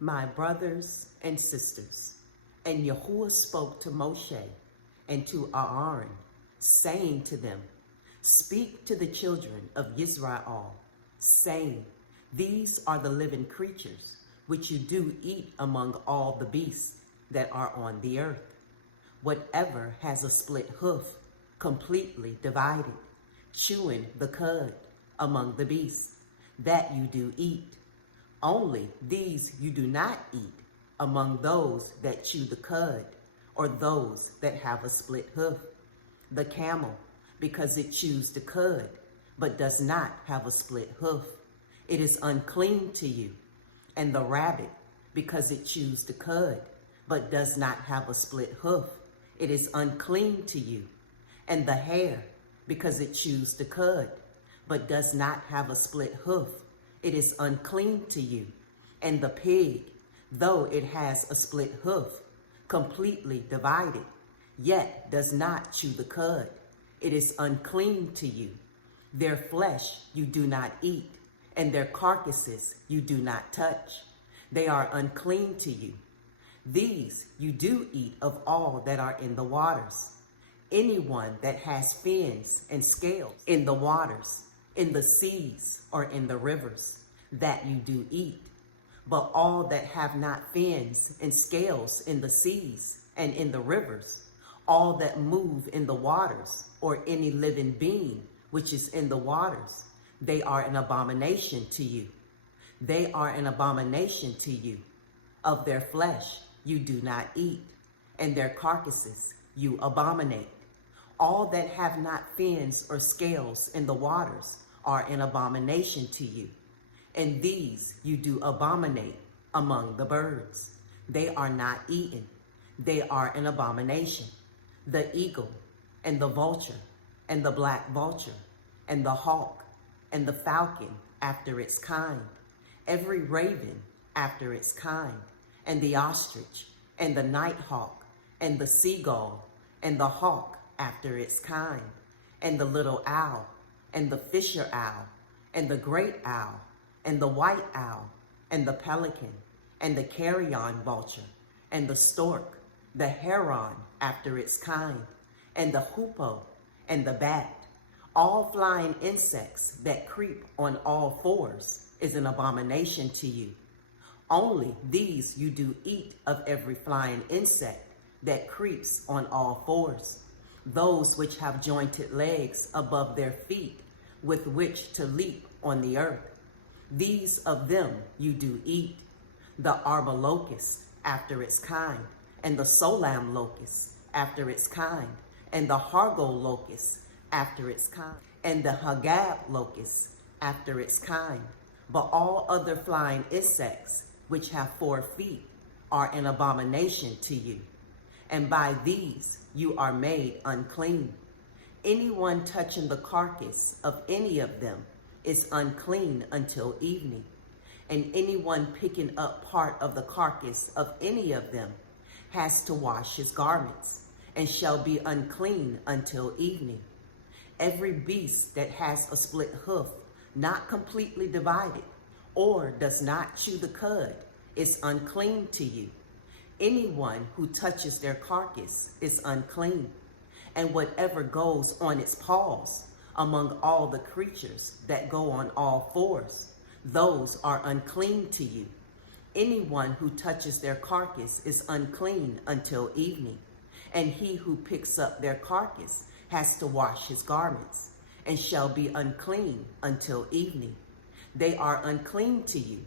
My brothers and sisters, and Yahuwah spoke to Moshe and to Aaron, saying to them, Speak to the children of Israel, saying, These are the living creatures which you do eat among all the beasts that are on the earth. Whatever has a split hoof, completely divided, chewing the cud among the beasts, that you do eat. Only these you do not eat among those that chew the cud, or those that have a split hoof. The camel, because it chews the cud, but does not have a split hoof, it is unclean to you. And the rabbit, because it chews the cud, but does not have a split hoof, it is unclean to you. And the hare, because it chews the cud, but does not have a split hoof, it is unclean to you. And the pig, though it has a split hoof, completely divided, yet does not chew the cud, it is unclean to you. Their flesh you do not eat, and their carcasses you do not touch. They are unclean to you. These you do eat of all that are in the waters. Anyone that has fins and scales in the waters, in the seas, or in the rivers, that you do eat. But all that have not fins and scales in the seas and in the rivers, all that move in the waters, or any living being which is in the waters, they are an abomination to you. They are an abomination to you. Of their flesh you do not eat, and their carcasses you abominate. All that have not fins or scales in the waters are an abomination to you. And these you do abominate among the birds. They are not eaten. They are an abomination. The eagle, and the vulture, and the black vulture, and the hawk, and the falcon after its kind, every raven after its kind, and the ostrich, and the nighthawk, and the seagull, and the hawk after its kind, and the little owl, and the fisher owl, and the great owl, and the white owl, and the pelican, and the carrion vulture, and the stork, the heron after its kind, and the hoopoe, and the bat. All flying insects that creep on all fours is an abomination to you. Only these you do eat of every flying insect that creeps on all fours, those which have jointed legs above their feet, with which to leap on the earth. These of them you do eat, the arbor locust after its kind, and the solam locust after its kind, and the hargo locust after its kind, and the hagab locust after its kind. But all other flying insects which have 4 feet are an abomination to you, and by these you are made unclean. Anyone touching the carcass of any of them is unclean until evening, and anyone picking up part of the carcass of any of them has to wash his garments, and shall be unclean until evening. Every beast that has a split hoof, not completely divided, or does not chew the cud, is unclean to you. Anyone who touches their carcass is unclean, and whatever goes on its paws, among all the creatures that go on all fours, those are unclean to you. Anyone who touches their carcass is unclean until evening, and he who picks up their carcass has to wash his garments, and shall be unclean until evening. They are unclean to you,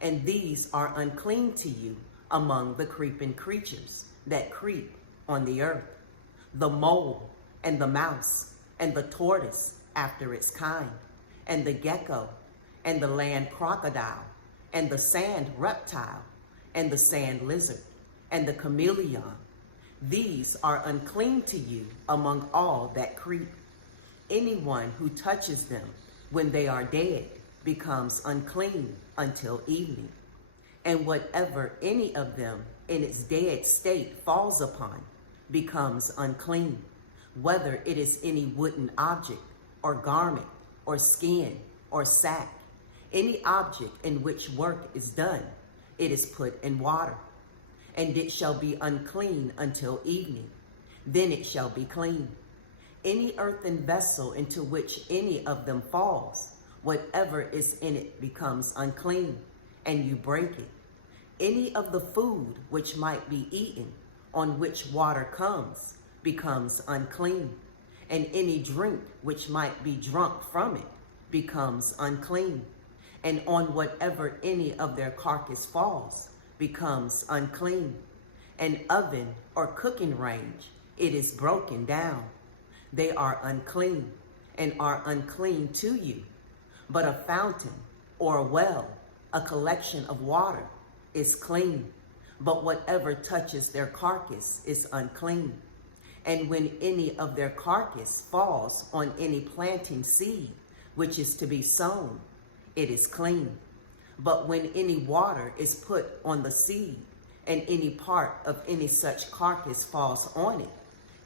and these are unclean to you among the creeping creatures that creep on the earth, the mole, and the mouse, and the tortoise after its kind, and the gecko, and the land crocodile, and the sand reptile, and the sand lizard, and the chameleon. These are unclean to you among all that creep. Anyone who touches them when they are dead becomes unclean until evening. And whatever any of them in its dead state falls upon becomes unclean, whether it is any wooden object, or garment, or skin, or sack, any object in which work is done, it is put in water, and it shall be unclean until evening. Then it shall be clean. Any earthen vessel into which any of them falls, whatever is in it becomes unclean, and you break it. Any of the food which might be eaten, on which water comes, becomes unclean, and any drink which might be drunk from it becomes unclean, and on whatever any of their carcass falls becomes unclean. An oven or cooking range, it is broken down. They are unclean, and are unclean to you. But a fountain or a well, a collection of water, is clean. But whatever touches their carcass is unclean. And when any of their carcass falls on any planting seed, which is to be sown, it is clean. But when any water is put on the seed, and any part of any such carcass falls on it,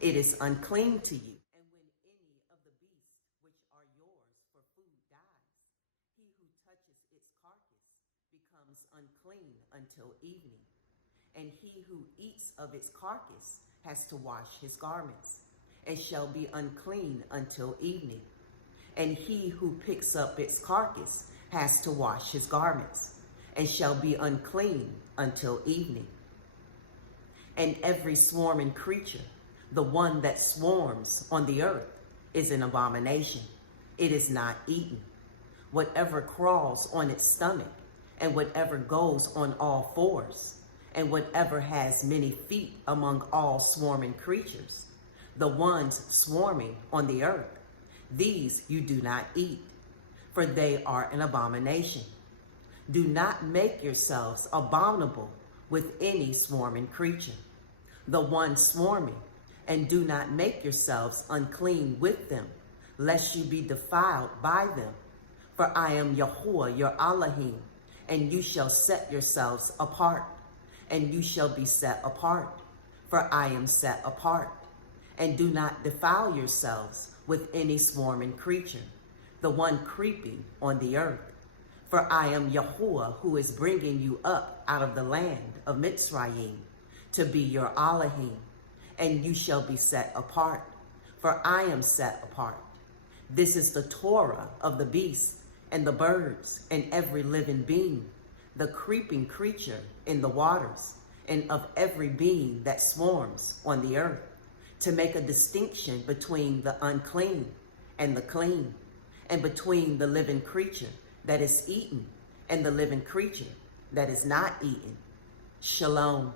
it is unclean to you. And when any of the beasts which are yours for food dies, he who touches its carcass becomes unclean until evening. And he who eats of its carcass has to wash his garments, and shall be unclean until evening. And he who picks up its carcass has to wash his garments, and shall be unclean until evening. And every swarming creature, the one that swarms on the earth, is an abomination. It is not eaten. Whatever crawls on its stomach, and whatever goes on all fours, and whatever has many feet among all swarming creatures, the ones swarming on the earth, these you do not eat, for they are an abomination. Do not make yourselves abominable with any swarming creature, the one swarming, and do not make yourselves unclean with them, lest you be defiled by them. For I am Yahuwah your Elohim, and you shall set yourselves apart, and you shall be set apart, for I am set apart. And do not defile yourselves with any swarming creature, the one creeping on the earth. For I am Yahuwah, who is bringing you up out of the land of Mitzrayim, to be your Elohim, and you shall be set apart, for I am set apart. This is the Torah of the beasts and the birds and every living being, the creeping creature in the waters, and of every being that swarms on the earth, to make a distinction between the unclean and the clean, and between the living creature that is eaten and the living creature that is not eaten. Shalom.